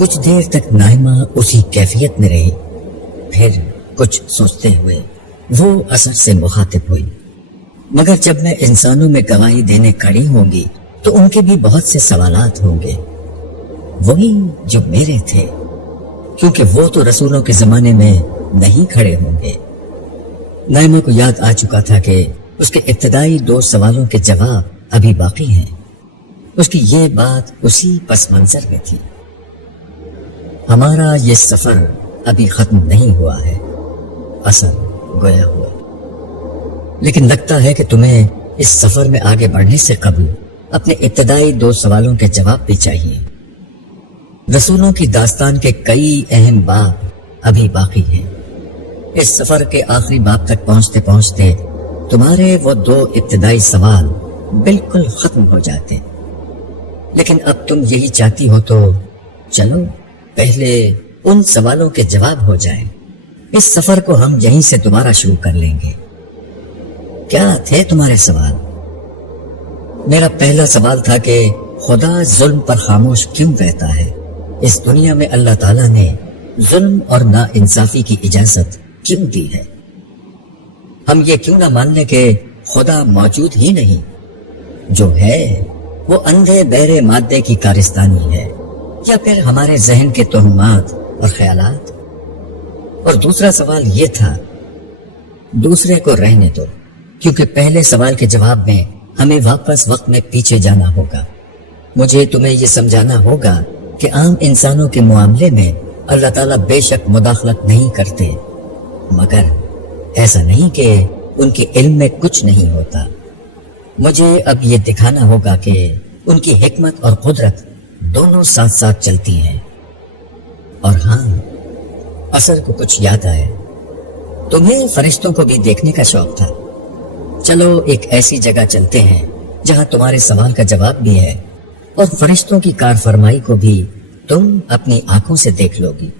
کچھ دیر تک نائمہ اسی کیفیت میں رہی، پھر کچھ سوچتے ہوئے وہ اثر سے مخاطب ہوئی، مگر جب میں انسانوں میں گواہی دینے کھڑی ہوں گی تو ان کے بھی بہت سے سوالات ہوں گے، وہی جو میرے تھے، کیونکہ وہ تو رسولوں کے زمانے میں نہیں کھڑے ہوں گے۔ نائمہ کو یاد آ چکا تھا کہ اس کے ابتدائی 2 سوالوں کے جواب ابھی باقی ہیں۔ اس کی یہ بات اسی پس منظر میں تھی۔ ہمارا یہ سفر ابھی ختم نہیں ہوا ہے، اثر گویا ہوا، لیکن لگتا ہے کہ تمہیں اس سفر میں آگے بڑھنے سے قبل اپنے ابتدائی 2 سوالوں کے جواب بھی چاہیے۔ رسولوں کی داستان کے کئی اہم باب ابھی باقی ہیں۔ اس سفر کے آخری باب تک پہنچتے پہنچتے تمہارے وہ 2 ابتدائی سوال بالکل ختم ہو جاتے، لیکن اب تم یہی چاہتی ہو تو چلو پہلے ان سوالوں کے جواب ہو جائیں۔ اس سفر کو ہم یہیں سے دوبارہ شروع کر لیں گے۔ کیا تھے تمہارے سوال؟ میرا پہلا سوال تھا کہ خدا ظلم پر خاموش کیوں رہتا ہے؟ اس دنیا میں اللہ تعالیٰ نے ظلم اور ناانصافی کی اجازت کیوں دی ہے؟ ہم یہ کیوں نہ مان لیں کہ خدا موجود ہی نہیں؟ جو ہے وہ اندھے بہرے مادے کی کارستانی ہے، یا پھر ہمارے ذہن کے توہمات اور خیالات؟ اور دوسرا سوال یہ تھا، دوسرے کو رہنے دو، کیونکہ پہلے سوال کے جواب میں ہمیں واپس وقت میں پیچھے جانا ہوگا۔ مجھے تمہیں یہ سمجھانا ہوگا کہ عام انسانوں کے معاملے میں اللہ تعالیٰ بے شک مداخلت نہیں کرتے، مگر ایسا نہیں کہ ان کے علم میں کچھ نہیں ہوتا۔ مجھے اب یہ دکھانا ہوگا کہ ان کی حکمت اور قدرت دونوں ساتھ ساتھ چلتی ہیں۔ اور ہاں، اثر کو کچھ یاد آئے، تمہیں فرشتوں کو بھی دیکھنے کا شوق تھا۔ چلو ایک ایسی جگہ چلتے ہیں جہاں تمہارے سوال کا جواب بھی ہے، اور فرشتوں کی کار فرمائی کو بھی تم اپنی آنکھوں سے دیکھ لو گی۔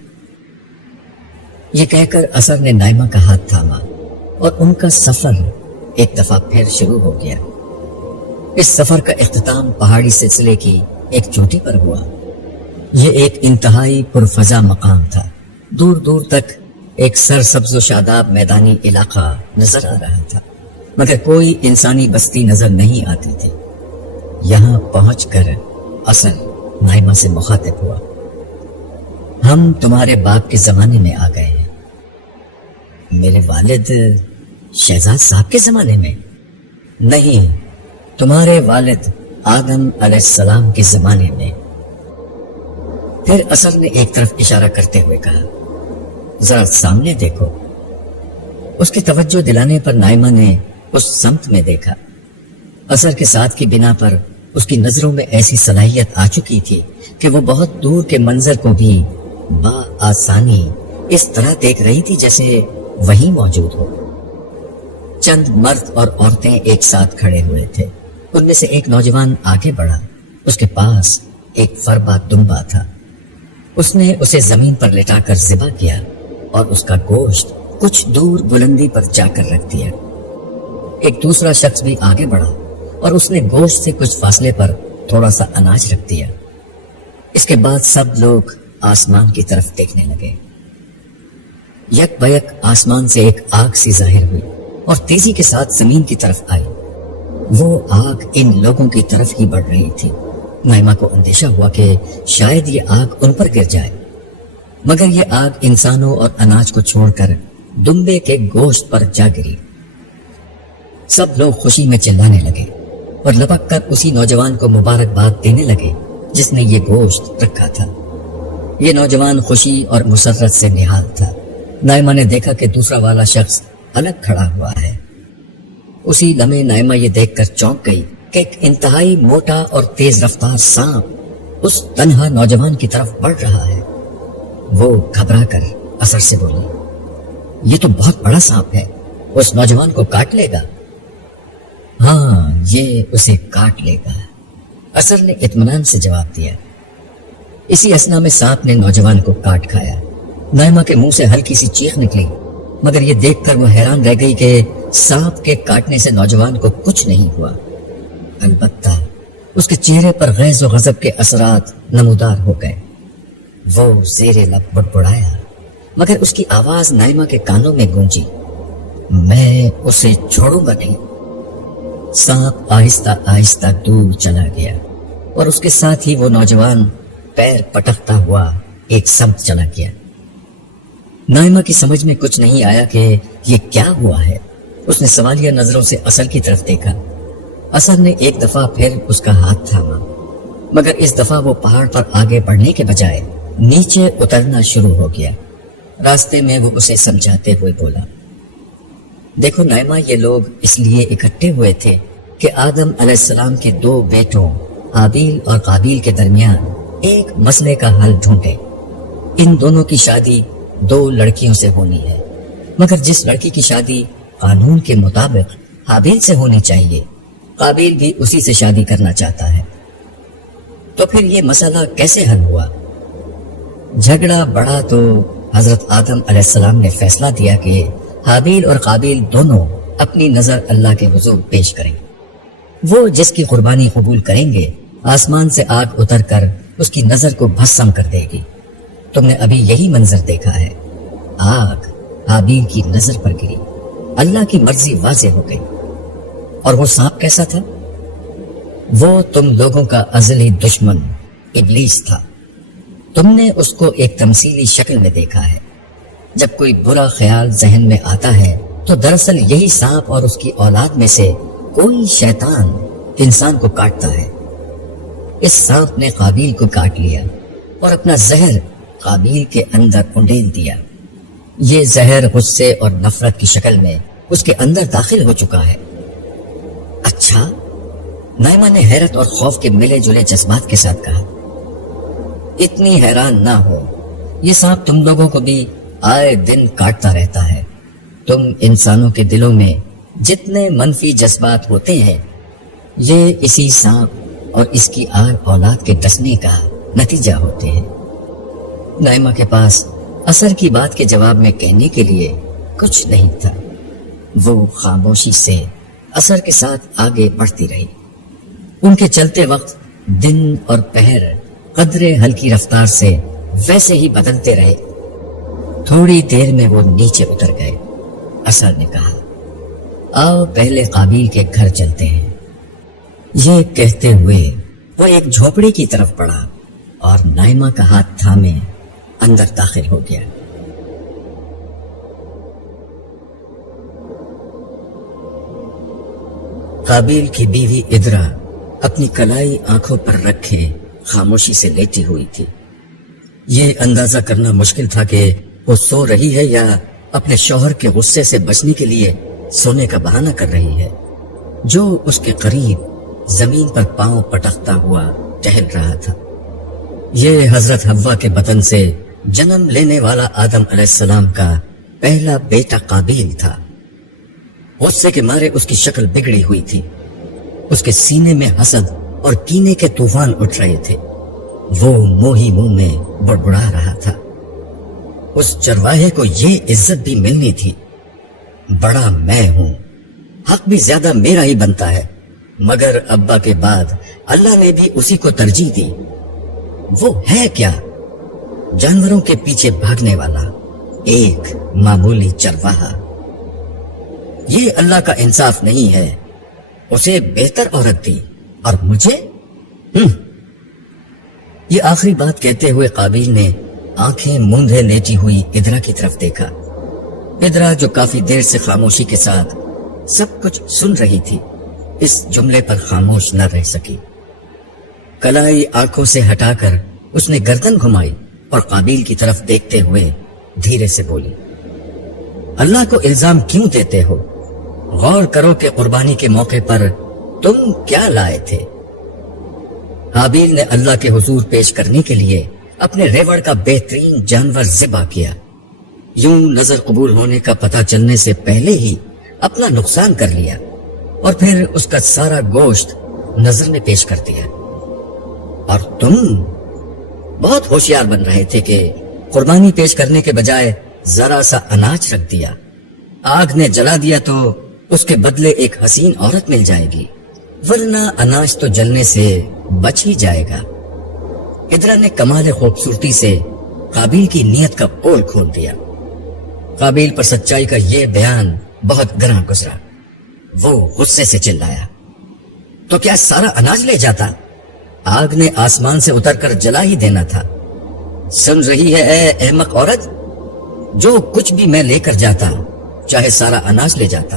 یہ کہہ کر اثر نے نائمہ کا ہاتھ تھاما اور ان کا سفر ایک دفعہ پھر شروع ہو گیا۔ اس سفر کا اختتام پہاڑی سلسلے کی ایک چوٹی پر ہوا۔ یہ ایک انتہائی پرفضا مقام تھا۔ دور دور تک ایک سرسبز و شاداب میدانی علاقہ نظر آ رہا تھا، مگر کوئی انسانی بستی نظر نہیں آتی تھی۔ یہاں پہنچ کر اثر نائمہ سے مخاطب ہوا، ہم تمہارے باپ کے زمانے میں آ گئے ہیں۔ میرے والد شہزاد صاحب کے زمانے میں؟ نہیں، تمہارے والد آدم علیہ السلام کے زمانے میں۔ پھر اثر نے ایک طرف اشارہ کرتے ہوئے کہا، ذرا سامنے دیکھو۔ اس کی توجہ دلانے پر نائمہ نے اس سمت میں دیکھا۔ اثر کے ساتھ کی بنا پر اس کی نظروں میں ایسی صلاحیت آ چکی تھی کہ وہ بہت دور کے منظر کو بھی بآسانی اس طرح دیکھ رہی تھی جیسے وہیں موجود ہو۔ چند مرد اور عورتیں ایک ساتھ کھڑے ہوئے تھے۔ ان میں سے ایک نوجوان آگے بڑھا، اس کے پاس ایک فربا دمبا تھا۔ اس نے اسے زمین پر لٹا کر ذبح کیا اور اس کا گوشت کچھ دور بلندی پر جا کر رکھ دیا۔ ایک دوسرا شخص بھی آگے بڑھا اور اس نے گوشت سے کچھ فاصلے پر تھوڑا سا اناج رکھ دیا۔ اس کے بعد سب لوگ آسمان کی طرف دیکھنے لگے۔ یک بیک آسمان سے ایک آگ سی ظاہر ہوئی اور تیزی کے ساتھ زمین کی طرف آئی۔ وہ آگ ان لوگوں کی طرف ہی بڑھ رہی تھی۔ نائمہ کو اندیشہ ہوا کہ شاید یہ آگ ان پر گر جائے، مگر یہ آگ انسانوں اور اناج کو چھوڑ کر دمبے کے گوشت پر جا گری۔ سب لوگ خوشی میں چلانے لگے اور لپک کر اسی نوجوان کو مبارکباد دینے لگے جس نے یہ گوشت رکھا تھا۔ یہ نوجوان خوشی اور مسرت سے نہال تھا۔ نائمہ نے دیکھا کہ دوسرا والا شخص الگ کھڑا ہوا ہے۔ اسی لمحے نائمہ یہ دیکھ کر چونک گئی کہ ایک انتہائی موٹا اور تیز رفتار سانپ اس تنہا نوجوان کی طرف بڑھ رہا ہے۔ وہ گھبرا کر اثر سے بولی، یہ تو بہت بڑا سانپ ہے، اس نوجوان کو کاٹ لے گا۔ ہاں، یہ اسے کاٹ لے گا، اثر نے اطمینان سے جواب دیا۔ اسی اثنا میں سانپ نے نوجوان کو کاٹ کھایا۔ نائمہ کے منہ سے ہلکی سی چیخ نکلی، مگر یہ دیکھ کر وہ حیران رہ گئی کہ سانپ کے کاٹنے سے نوجوان کو کچھ نہیں ہوا۔ البتہ اس کے چہرے پر غیظ و غضب کے اثرات نمودار ہو گئے۔ वो ज़ेरे लब बुड़बुड़ाया, मगर उसकी आवाज नाइमा के कानों में गूंजी, मैं उसे छोड़ूंगा नहीं। सांप आहिस्ता आहिस्ता दूर चला गया और उसके साथ ही वो नौजवान पैर पटकता हुआ एक सम चला गया। नाइमा की समझ में कुछ नहीं आया कि ये क्या हुआ है। उसने सवालिया नजरों से असर की तरफ देखा। असर ने एक दफा फिर उसका हाथ थामा, मगर इस दफा वो पहाड़ पर आगे बढ़ने के बजाय नीचे उतरना शुरू हो गया। रास्ते में वो उसे समझाते हुए बोला, देखो नाइमा, ये लोग इसलिए इकट्ठे हुए थे कि आदम अलैहिस्सलाम के दो बेटों हाबील और काबील के दरमियान एक मसले का हल ढूंढे। इन दोनों की शादी दो लड़कियों से होनी है, मगर जिस लड़की की शादी कानून के मुताबिक हाबील से होनी चाहिए, काबील भी उसी से शादी करना चाहता है। तो फिर ये मसला कैसे हल हुआ? झगड़ा बढ़ा तो हजरत आदम अलैहिस्सलाम ने फैसला दिया कि हाबील और काबील दोनों अपनी नजर अल्लाह के हुजूर पेश करें। वो जिसकी कुर्बानी कबूल करेंगे, आसमान से आग उतर कर उसकी नजर को भस्म कर देगी। तुमने अभी यही मंजर देखा है। आग हाबील की नजर पर गिरी, अल्लाह की मर्जी वाज़ेह हो गई। और वो सांप कैसा था? वो तुम लोगों का अज़ली दुश्मन इब्लीस था। तुमने उसको एक तमसीली शक्ल में देखा है। जब कोई बुरा ख्याल जहन में आता है तो दरअसल यही सांप और उसकी औलाद में से कोई शैतान इंसान को काटता है। इस सांप ने काबील को काट लिया और अपना जहर काबील के अंदर उंडेल दिया। ये जहर गुस्से और नफरत की शक्ल में उसके अंदर दाखिल हो चुका है। अच्छा, नाइमा ने हैरत और खौफ के मिले जुले जज्बात के साथ कहा, इतनी हैरान ना हो, ये सांप तुम लोगों को भी आए दिन काटता रहता है। तुम इंसानों के दिलों में जितने मनफी जज्बात होते हैं, ये इसी सांप और इसकी आल औलाद के डसने का नतीजा होते हैं। नाइमा के पास असर की बात के जवाब में कहने के लिए कुछ नहीं था। वो खामोशी से असर के साथ आगे बढ़ती रही। उनके चलते वक्त दिन और पहर कदरे हल्की रफ्तार से वैसे ही बदलते रहे। थोड़ी देर में वो नीचे उतर गए। असर ने कहा, आओ पहले काबील के घर चलते हैं। ये कहते हुए वो एक झोपड़ी की तरफ बढ़ा और नाइमा का हाथ थामे अंदर दाखिल हो गया। काबील की बीवी इद्रा अपनी कलाई आंखों पर रखे खामोशी से लेटी हुई थी। ये अंदाजा करना मुश्किल था कि वो सो रही है या अपने शौहर के गुस्से से बचने के लिए सोने का बहाना कर रही है। जो उसके करीब जमीन पर पांव पटकता हुआ टहल रहा था, ये हजरत हव्वा के बतन से जन्म लेने वाला आदम अलैहिस्सलाम का पहला बेटा काबील था। गुस्से के मारे उसकी शक्ल बिगड़ी हुई थी। उसके सीने में हसद और कीने के तूफान उठ रहे थे। वो मोही मुंह में बुड़बुड़ा रहा था। उस चरवाहे को ये इज्जत भी मिलनी थी। बड़ा मैं हूं, हक भी ज्यादा मेरा ही बनता है, मगर अब्बा के बाद अल्लाह ने भी उसी को तरजीह दी। वो है क्या? जानवरों के पीछे भागने वाला एक मामूली चरवाहा। ये अल्लाह का इंसाफ नहीं है। उसे बेहतर औरत दी और मुझे? ये आखिरी बात कहते हुए काबील ने आंखें मूंधे लेटी हुई इद्रा की तरफ देखा। इद्रा, जो काफी देर से खामोशी के साथ सब कुछ सुन रही थी, इस जुमले पर खामोश न रह सकी। कलाई आंखों से हटाकर उसने गर्दन घुमाई और काबील की तरफ देखते हुए धीरे से बोली, अल्लाह को इल्जाम क्यों देते हो? गौर करो कि कुर्बानी के मौके पर तुम क्या लाए थे। हाबील ने अल्लाह के हुजूर पेश करने के लिए अपने रेवड़ का बेहतरीन जानवर ज़िबा किया। यूं नजर कबूल होने का पता चलने से पहले ही अपना नुकसान कर लिया और फिर उसका सारा गोश्त नजर में पेश कर दिया। और तुम बहुत होशियार बन रहे थे कि कुर्बानी पेश करने के बजाय जरा सा अनाज रख दिया। आग ने जला दिया तो उसके बदले एक हसीन औरत मिल जाएगी, वरना अनाज तो जलने से बच ही जाएगा। इद्रा ने कमाल खूबसूरती से काबिल की नीयत का पोल खोल दिया। काबिल पर सच्चाई का यह बयान बहुत गहरा गुजरा। वो गुस्से से चिल्लाया, तो क्या सारा अनाज ले जाता? आग ने आसमान से उतरकर जला ही देना था। सुन रही है ए अहमक औरत, जो कुछ भी मैं लेकर जाता, चाहे सारा अनाज ले जाता,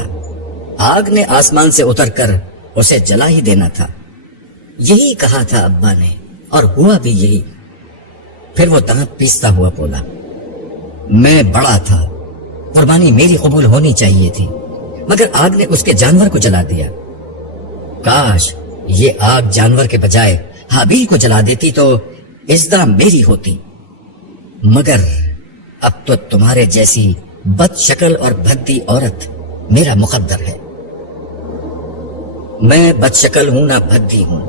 आग ने आसमान से उतरकर उसे जला ही देना था। यही कहा था अब्बा ने, और हुआ भी यही। फिर वो दांत पीसता हुआ बोला, मैं बड़ा था, कुर्बानी मेरी कबूल होनी चाहिए थी, मगर आग ने उसके जानवर को जला दिया। काश ये आग जानवर के बजाय हाबील को जला देती तो इज्जा मेरी होती, मगर अब तो तुम्हारे जैसी बदशक्ल और भद्दी औरत मेरा मुकद्दर है। मैं बदशक्ल हूं ना भद्दी हूं,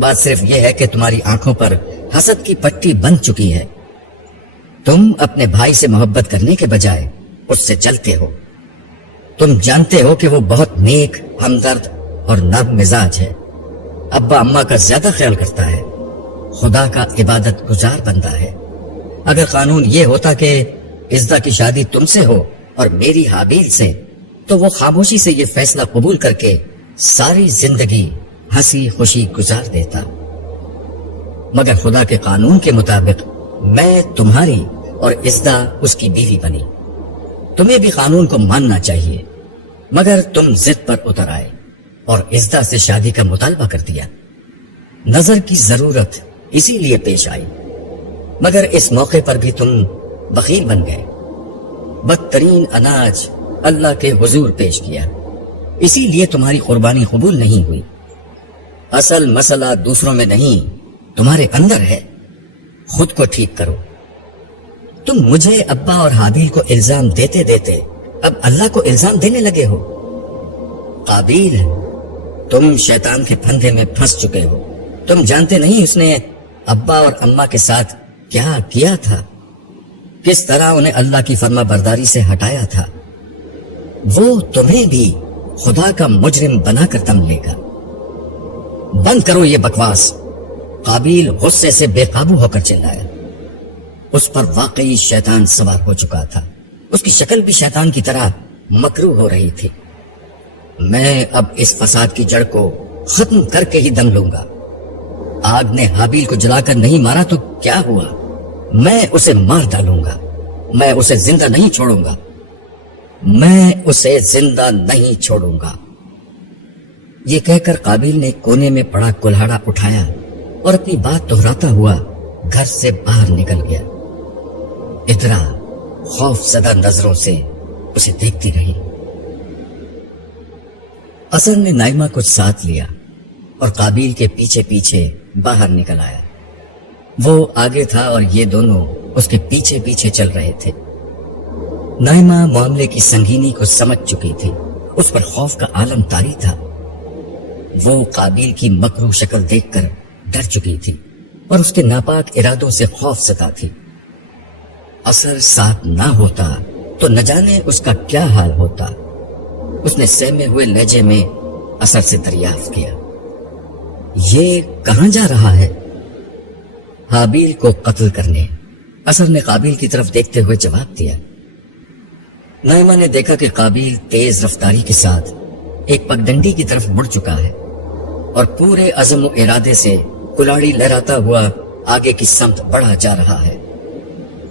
बात सिर्फ यह है कि तुम्हारी आंखों पर हसद की पट्टी बंध चुकी है। तुम अपने भाई से मोहब्बत करने के बजाय उससे जलते हो। तुम जानते हो कि वो बहुत नेक, हमदर्द और नर्म मिजाज है। अब्बा अम्मा का ज्यादा ख्याल करता है, खुदा का इबादत गुजार बंदा है। अगर कानून ये होता कि इज्जा की शादी तुमसे हो और मेरी हाबील से, तो वो खामोशी से ये फैसला कबूल करके सारी जिंदगी हंसी खुशी गुजार देता। मगर खुदा के कानून के मुताबिक मैं तुम्हारी और इज्जा उसकी बीवी बनी। तुम्हें भी कानून को मानना चाहिए, मगर तुम जिद पर उतर आए और इज्जा से शादी का मुतालबा कर दिया। नजर की जरूरत इसीलिए पेश आई, मगर इस मौके पर भी तुम बखील बन गए। बदतरीन अनाज अल्लाह के हुजूर पेश किया, इसीलिए तुम्हारी कुर्बानी कबूल नहीं हुई। असल मसला दूसरों में नहीं, तुम्हारे अंदर है। खुद को ठीक करो। तुम मुझे, अब्बा और हाबील को इल्जाम देते देते अब अल्लाह को इल्जाम देने लगे हो। काबिल, तुम शैतान के फंदे में फंस चुके हो। तुम जानते नहीं उसने अब्बा और अम्मा के साथ क्या किया था, किस तरह उन्हें अल्लाह की फर्मा बरदारी से हटाया था। वो तुम्हें भी खुदा का मुजरिम बनाकर दम लेगा। बंद करो ये बकवास। काबिल गुस्से से बेकाबू होकर चिल्लाया। उस पर वाकई शैतान सवार हो चुका था। उसकी शक्ल भी शैतान की तरह मकरू हो रही थी। मैं अब इस फसाद की जड़ को खत्म करके ही दम लूंगा। आग ने हाबील को जलाकर नहीं मारा तो क्या हुआ, मैं उसे मार डालूंगा। मैं उसे जिंदा नहीं छोड़ूंगा। मैं उसे जिंदा नहीं छोड़ूंगा। ये कहकर काबिल ने कोने में पड़ा कुल्हाड़ा उठाया और अपनी बात दोहराता हुआ घर से बाहर निकल गया। इतरा खौफजदा नजरों से उसे देखती रही। असर ने नाइमा को साथ लिया और काबिल के पीछे पीछे बाहर निकल आया। वो आगे था और ये दोनों उसके पीछे पीछे चल रहे थे। नाइमा मामले की संगीनी को समझ चुकी थी। उस पर खौफ का आलम तारी था। वो काबिल की मकरू शक्ल देखकर डर चुकी थी और उसके नापाक इरादों से खौफ सता थी। असर साथ ना होता तो न जाने उसका क्या हाल होता। उसने सहमे हुए लहजे में असर से दरियाफ्त किया, ये कहां जा रहा है? हाबील को कत्ल करने। असर ने काबिल की तरफ देखते हुए जवाब दिया। नाइमा ने देखा कि काबिल तेज रफ्तारी के साथ एक पगडंडी की तरफ मुड़ चुका है और पूरे अज़म व इरादे से कुल्हाड़ी लहराता हुआ आगे की समत बढ़ा जा रहा है।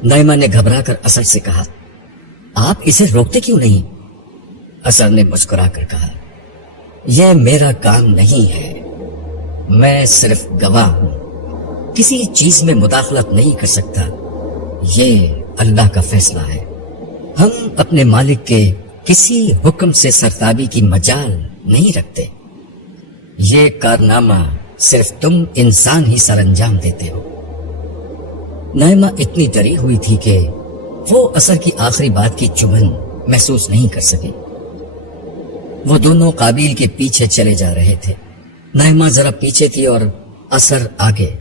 नाइमा ने घबराकर असर से कहा, आप इसे रोकते क्यों नहीं? असर ने मुस्कुराकर कहा, यह मेरा काम नहीं है। मैं सिर्फ गवाह हूं, किसी चीज में मुदाखलत नहीं कर सकता। ये अल्लाह का फैसला है। हम अपने मालिक के किसी हुक्म से सरताबी की मजाल नहीं रखते। ये कारनामा सिर्फ तुम इंसान ही सरअंजाम देते हो। नाइमा इतनी डरी हुई थी कि वो असर की आखिरी बात की चुभन महसूस नहीं कर सकी। वो दोनों काबिल के पीछे चले जा रहे थे। नाइमा जरा पीछे थी और असर आगे।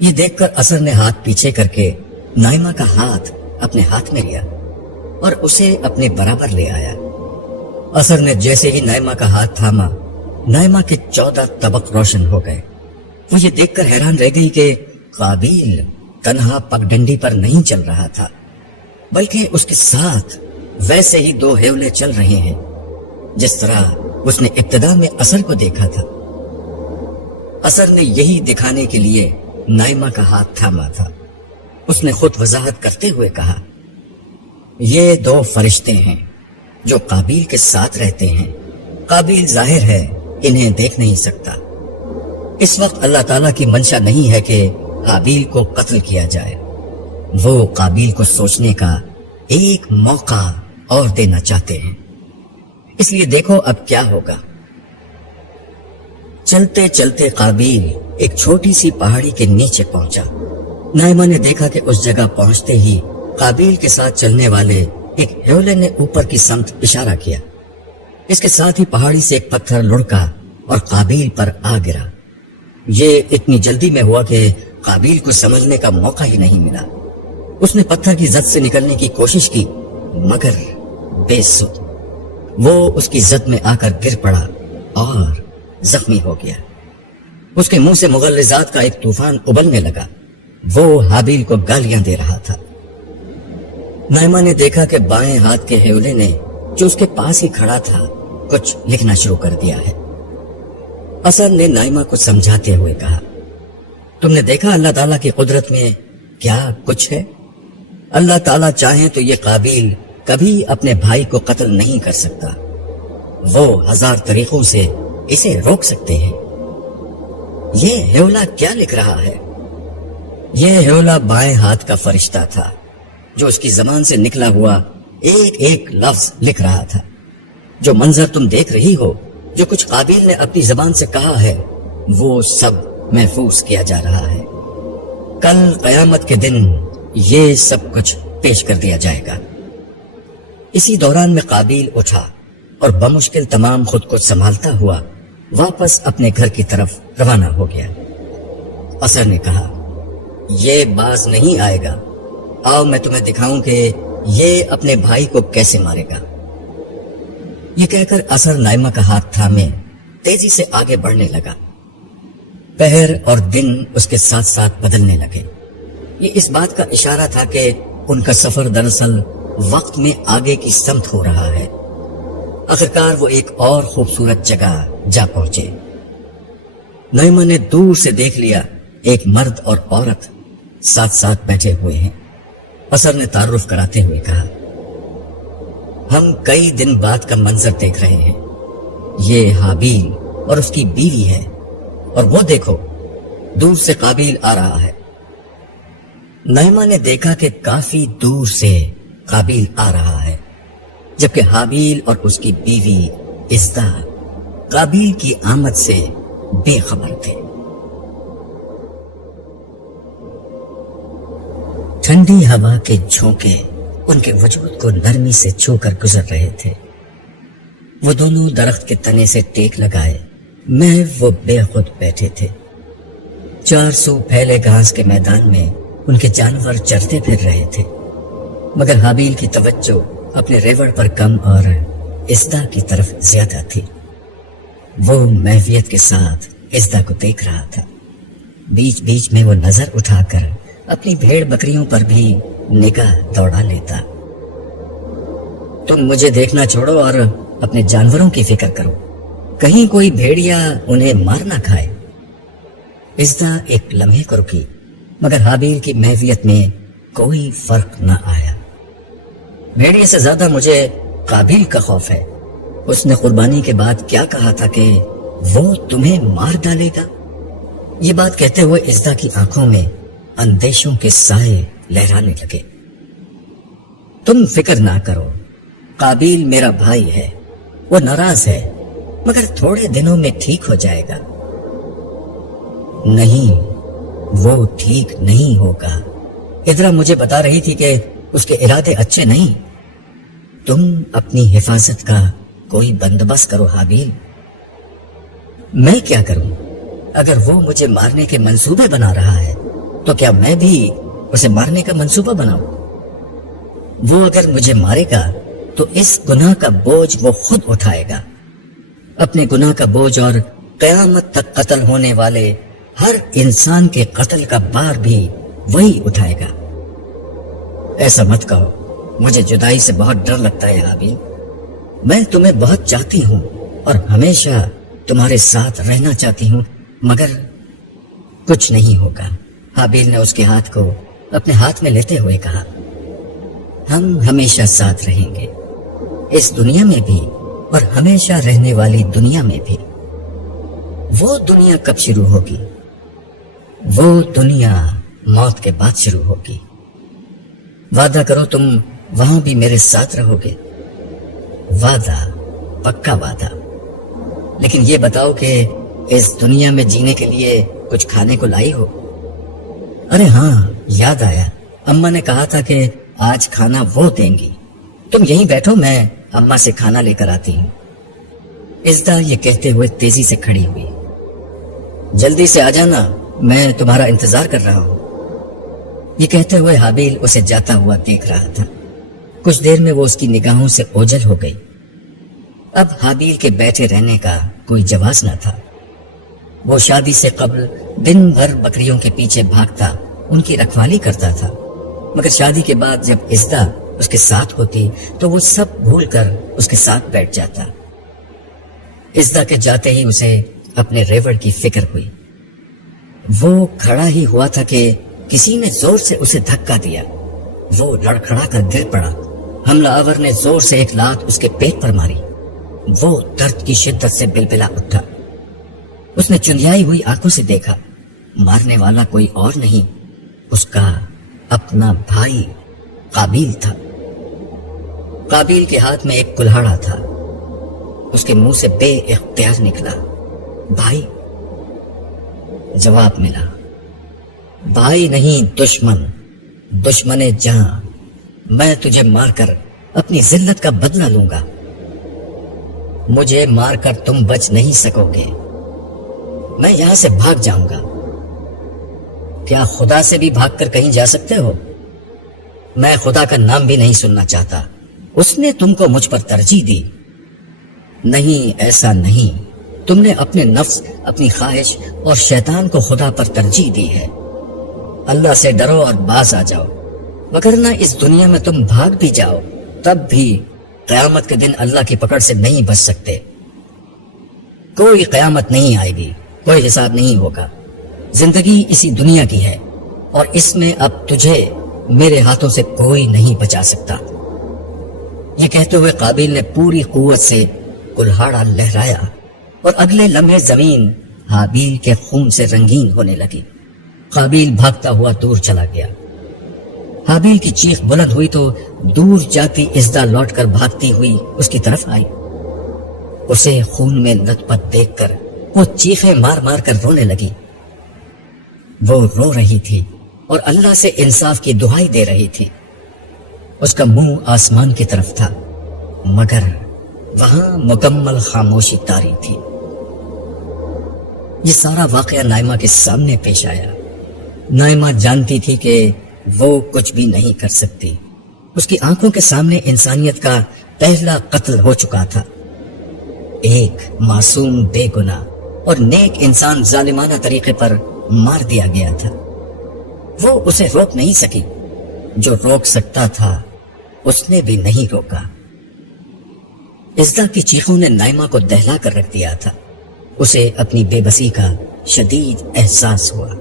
ये देखकर असर ने हाथ पीछे करके नाइमा का हाथ अपने हाथ में लिया और उसे अपने बराबर ले आया। असर ने जैसे ही नाइमा का हाथ थामा, नाइमा के 14 तबक रोशन हो गए। वो ये देखकर हैरान रह गई कि काबिल तन्हा पगडंडी पर नहीं चल रहा था, बल्कि उसके साथ वैसे ही दो हेवले चल रहे हैं जिस तरह उसने इब्तिदा में असर को देखा था। असर ने यही दिखाने के लिए नाइमा का हाथ थामा था। उसने खुद वजाहत करते हुए कहा, ये दो फरिश्ते हैं जो काबिल के साथ रहते हैं। काबिल जाहिर है इन्हें देख नहीं सकता। इस वक्त अल्लाह ताला की मंशा नहीं है कि काबिल को कत्ल किया जाए। वो काबिल को सोचने का एक मौका और देना चाहते हैं। इसलिए देखो अब क्या होगा। चलते चलते काबिल एक छोटी सी पहाड़ी के नीचे पहुंचा। नाइमा ने देखा कि उस जगह पहुंचते ही काबिल के साथ चलने वाले एक हेवले ने ऊपर की समत इशारा किया। इसके साथ ही पहाड़ी से एक पत्थर लुढ़का और काबिल पर आ गिरा। ये इतनी जल्दी में हुआ कि काबिल को समझने का मौका ही नहीं मिला। उसने पत्थर की जद से निकलने की कोशिश की, मगर बेसुध। वो उसकी जद में आकर गिर पड़ा और जख्मी हो गया। उसके मुंह से मुगल्लिजात का एक तूफान उबलने लगा। वो हाबिल को गालियां दे रहा था। नाइमा ने देखा कि बाएं हाथ के हेवले ने, जो उसके पास ही खड़ा था, कुछ लिखना शुरू कर दिया है। असर ने नाइमा को समझाते हुए कहा, तुमने देखा अल्लाह ताला की कुदरत में क्या कुछ है। अल्लाह ताला चाहे तो ये काबिल कभी अपने भाई को कत्ल नहीं कर सकता। वो 1000 तरीकों से इसे रोक सकते हैं। ये हेवला क्या लिख रहा है? ये हेवला बाएं हाथ का फरिश्ता था जो उसकी जबान से निकला हुआ एक एक लफ्ज लिख रहा था। जो मंजर तुम देख रही हो, जो कुछ काबिल ने अपनी जबान से कहा है, वो सब महफूज किया जा रहा है। कल कयामत के दिन ये सब कुछ पेश कर दिया जाएगा। इसी दौरान में काबिल उठा और बमुश्किल तमाम खुद को संभालता हुआ वापस अपने घर की तरफ रवाना हो गया। असर ने कहा, ये बाज नहीं आएगा। आओ मैं तुम्हें दिखाऊं कि ये अपने भाई को कैसे मारेगा। ये कहकर असर नाइमा का हाथ थामे तेजी से आगे बढ़ने लगा। पहर और दिन उसके साथ साथ बदलने लगे। ये इस बात का इशारा था कि उनका सफर दरअसल वक्त में आगे की समत हो रहा है। आखिरकार वो एक और खूबसूरत जगह जा पहुंचे। नाइमा ने दूर से देख लिया, एक मर्द और औरत साथ साथ बैठे हुए हैं। असर ने तारुफ कराते हुए कहा, हम कई दिन बाद का मंजर देख रहे हैं। ये हाबील और उसकी बीवी है, और वो देखो दूर से काबिल आ रहा है। नाइमा ने देखा कि काफी दूर से काबिल आ रहा है, जबकि हाबील और उसकी बीवी इज्दा काबिल की आमद से बेखबर थे। ठंडी हवा के झोंके उनके वजूद को नरमी से छूकर गुजर रहे थे। वो दोनों दरख्त के तने से टेक लगाए महव वो बेखुद बैठे थे। 400 फैले घास के मैदान में उनके जानवर चरते फिर रहे थे, मगर हाबील की तवज्जो अपने रेवड़ पर कम और इज्दा की तरफ ज्यादा थी। वो महवियत के साथ इज्दा को देख रहा था। बीच बीच में वो नजर उठाकर अपनी भेड़ बकरियों पर भी निगाह दौड़ा लेता। तुम मुझे देखना छोड़ो और अपने जानवरों की फिक्र करो, कहीं कोई भेड़िया उन्हें मार ना खाए। इज्दा एक लम्हे को रुकी, मगर हाबील की महवियत में कोई फर्क न आया। भेड़िए से ज्यादा मुझे काबिल का खौफ है। उसने कुर्बानी के बाद क्या कहा था कि वो तुम्हें मार डालेगा। ये बात कहते हुए इज्दा की आंखों में अंदेशों के साए लहराने लगे। तुम फिक्र ना करो, काबिल मेरा भाई है। वो नाराज है, मगर थोड़े दिनों में ठीक हो जाएगा। नहीं, वो ठीक नहीं होगा। इद्रा मुझे बता रही थी कि उसके इरादे अच्छे नहीं। तुम अपनी हिफाजत का कोई बंदोबस्त करो हाबील। मैं क्या करूं? अगर वो मुझे मारने के मंसूबे बना रहा है, तो क्या मैं भी उसे मारने का मंसूबा बनाऊं? वो अगर मुझे मारेगा तो इस गुनाह का बोझ वो खुद उठाएगा। अपने गुनाह का बोझ और कयामत तक कत्ल होने वाले हर इंसान के कत्ल का बार भी वही उठाएगा। ऐसा मत कहो, मुझे जुदाई से बहुत डर लगता है हाबिल। मैं तुम्हें बहुत चाहती हूँ और हमेशा तुम्हारे साथ रहना चाहती हूँ, मगर कुछ नहीं होगा। हाबिल ने उसके हाथ को अपने हाथ में लेते हुए कहा, हम हमेशा साथ रहेंगे, इस दुनिया में भी और हमेशा रहने वाली दुनिया में भी। वो दुनिया कब शुरू होगी? वो दुनिया मौत के बाद शुरू होगी। वादा करो तुम वहां भी मेरे साथ रहोगे। वादा, पक्का वादा। लेकिन ये बताओ कि इस दुनिया में जीने के लिए कुछ खाने को लाई हो? अरे हाँ, याद आया, अम्मा ने कहा था कि आज खाना वो देंगी। तुम यहीं बैठो, मैं अम्मा से खाना लेकर आती हूँ। इज़्दा ये कहते हुए तेजी से खड़ी हुई। जल्दी से आ जाना, मैं तुम्हारा इंतजार कर रहा हूँ। ये कहते हुए हाबिल उसे जाता हुआ देख रहा था। कुछ देर में वो उसकी निगाहों से ओझल हो गई। अब हाबिल के बैठे रहने का कोई जवाब न था। वो शादी से कब्ल दिन भर बकरियों के पीछे भागता, उनकी रखवाली करता था, मगर शादी के बाद जब इज़्दा उसके साथ होती तो वो सब भूलकर उसके साथ बैठ जाता। इज़्दा के जाते ही उसे अपने रेवड़ की फिक्र हुई। वो खड़ा ही हुआ था कि किसी ने जोर से उसे धक्का दिया। वो लड़खड़ा कर गिर पड़ा। हमलावर ने जोर से एक लात उसके पेट पर मारी। वो दर्द की शिद्दत से बिलबिला उठा। उसने चुंधियाई हुई आंखों से देखा, मारने वाला कोई और नहीं, उसका अपना भाई काबिल था। काबिल के हाथ में एक कुल्हाड़ा था। उसके मुंह से बे-इख्तियार निकला, भाई। जवाब मिला, भाई नहीं, दुश्मन, दुश्मने जहां। मैं तुझे मारकर अपनी जिल्लत का बदला लूंगा। मुझे मारकर तुम बच नहीं सकोगे। मैं यहां से भाग जाऊंगा। क्या खुदा से भी भागकर कहीं जा सकते हो? मैं खुदा का नाम भी नहीं सुनना चाहता। उसने तुमको मुझ पर तरजीह दी। नहीं, ऐसा नहीं। तुमने अपने नफ्स, अपनी ख्वाहिश और शैतान को खुदा पर तरजीह दी है। अल्लाह से डरो और बाज आ जाओ, वगरना इस दुनिया में तुम भाग भी जाओ तब भी क़यामत के दिन अल्लाह की पकड़ से नहीं बच सकते। कोई क़यामत नहीं आएगी, कोई हिसाब नहीं होगा। जिंदगी इसी दुनिया की है और इसमें अब तुझे मेरे हाथों से कोई नहीं बचा सकता। यह कहते हुए काबिल ने पूरी कुव्वत से कुल्हाड़ा लहराया और अगले लम्हे जमीन हाबिल के खून से रंगीन होने लगी। काबिल भागता हुआ दूर चला गया। हाबिल की चीख बुलंद हुई तो दूर जाती इज़्दा लौटकर भागती हुई उसकी तरफ आई। उसे खून में लथपथ देखकर वो चीखें मार मार कर रोने लगी। वो रो रही थी और अल्लाह से इंसाफ की दुहाई दे रही थी। उसका मुंह आसमान की तरफ था, मगर वहां मुकम्मल खामोशी तारी थी। ये सारा वाकया नाइमा के सामने पेश आया। नाइमा जानती थी कि वो कुछ भी नहीं कर सकती। उसकी आंखों के सामने इंसानियत का पहला कत्ल हो चुका था। एक मासूम, बेगुनाह और नेक इंसान जालिमाना तरीके पर मार दिया गया था। वो उसे रोक नहीं सकी। जो रोक सकता था उसने भी नहीं रोका। इज़्दा की चीखों ने नाइमा को दहला कर रख दिया था। उसे अपनी बेबसी का शदीद एहसास हुआ।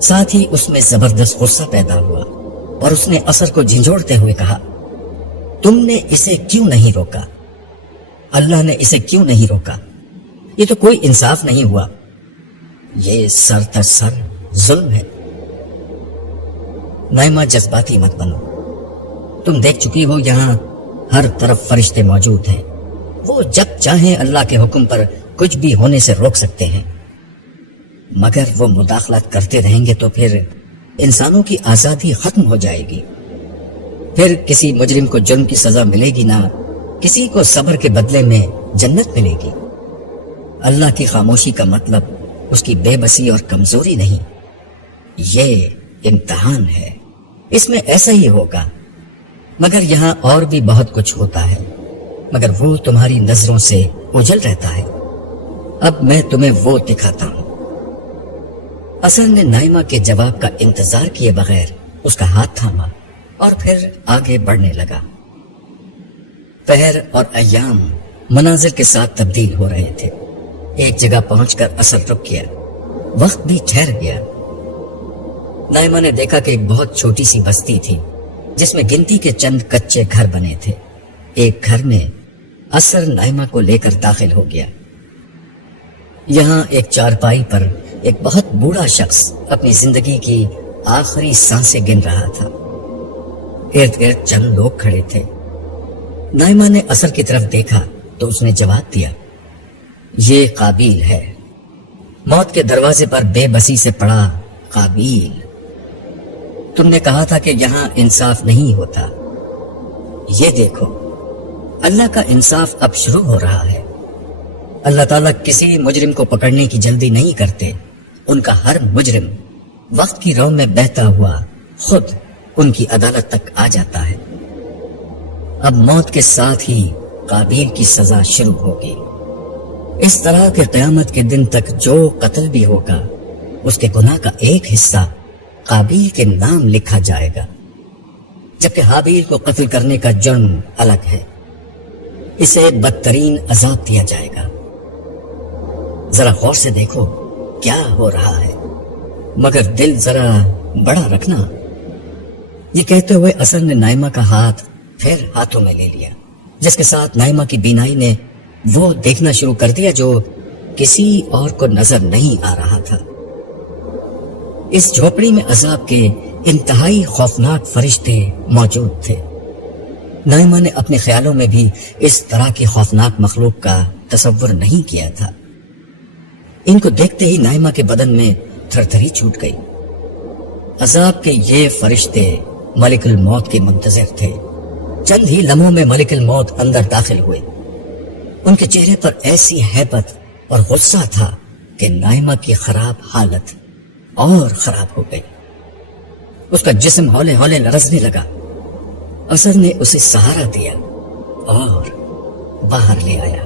साथ ही उसमें जबरदस्त गुस्सा पैदा हुआ और उसने असर को झिंझोड़ते हुए कहा, तुमने इसे क्यों नहीं रोका? अल्लाह ने इसे क्यों नहीं रोका? ये तो कोई इंसाफ नहीं हुआ। ये सर जुल्म है। नाइमा, जज्बाती मत बनो। तुम देख चुकी हो यहां हर तरफ फरिश्ते मौजूद हैं। वो जब चाहे अल्लाह के हुक्म पर कुछ भी होने से रोक सकते हैं, मगर वो मुदाखलत करते रहेंगे तो फिर इंसानों की आजादी खत्म हो जाएगी। फिर किसी मुजरिम को जुर्म की सजा मिलेगी ना, किसी को सब्र के बदले में जन्नत मिलेगी। अल्लाह की खामोशी का मतलब उसकी बेबसी और कमजोरी नहीं, ये इम्तिहान है। इसमें ऐसा ही होगा। मगर यहाँ और भी बहुत कुछ होता है, मगर वो तुम्हारी नजरों से ओझल रहता है। अब मैं तुम्हें वो दिखाता हूं। असर ने नाइमा के जवाब का इंतजार किए बगैर उसका हाथ थामा और फिर आगे बढ़ने लगा। पहर और अय्याम मनाजिर के साथ तब्दील हो रहे थे। एक जगह पहुंचकर असर रुक गया, वक्त भी ठहर गया। नाइमा ने देखा कि एक बहुत छोटी सी बस्ती थी जिसमें गिनती के चंद कच्चे घर बने थे। एक घर में असर नाइमा को लेकर दाखिल हो गया। यहाँ एक चारपाई पर एक बहुत बूढ़ा शख्स अपनी जिंदगी की आखिरी सांसें गिन रहा था। इर्द गिर्द चंद लोग खड़े थे। नाइमा ने असर की तरफ देखा तो उसने जवाब दिया, ये काबिल है। मौत के दरवाजे पर बेबसी से पड़ा काबिल। तुमने कहा था कि यहाँ इंसाफ नहीं होता। ये देखो, अल्लाह का इंसाफ अब शुरू हो रहा है। अल्लाह ताला किसी मुजरिम को पकड़ने की जल्दी नहीं करते। उनका हर मुजरिम वक्त की रौ में बहता हुआ खुद उनकी अदालत तक आ जाता है। अब मौत के साथ ही काबिल की सजा शुरू होगी। इस तरह के क़यामत के दिन तक जो कत्ल भी होगा उसके गुनाह का एक हिस्सा काबिल के नाम लिखा जाएगा, जबकि हाबिल को कत्ल करने का जुर्म अलग है। इसे बदतरीन अजाब दिया जाएगा। जरा गौर से देखो क्या हो रहा है, मगर दिल जरा बड़ा रखना। ये कहते हुए असर ने नाइमा का हाथ फिर हाथों में ले लिया, जिसके साथ नाइमा की बीनाई ने वो देखना शुरू कर दिया जो किसी और को नजर नहीं आ रहा था। इस झोपड़ी में अजाब के इंतहाई खौफनाक फरिश्ते मौजूद थे। नाइमा ने अपने ख्यालों में भी इस तरह की खौफनाक मखलूक का तसव्वुर नहीं किया था। इनको देखते ही नाइमा के बदन में थरथरी छूट गई। अजाब के ये फरिश्ते मलिकुल मौत के मुंतज़िर थे। चंद ही लम्हों में मलिकुल मौत अंदर दाखिल हुए। उनके चेहरे पर ऐसी हैबत और गुस्सा था कि नाइमा की खराब हालत और खराब हो गई। उसका जिस्म हौले हौले लरजने लगा। असर ने उसे सहारा दिया और बाहर ले आया।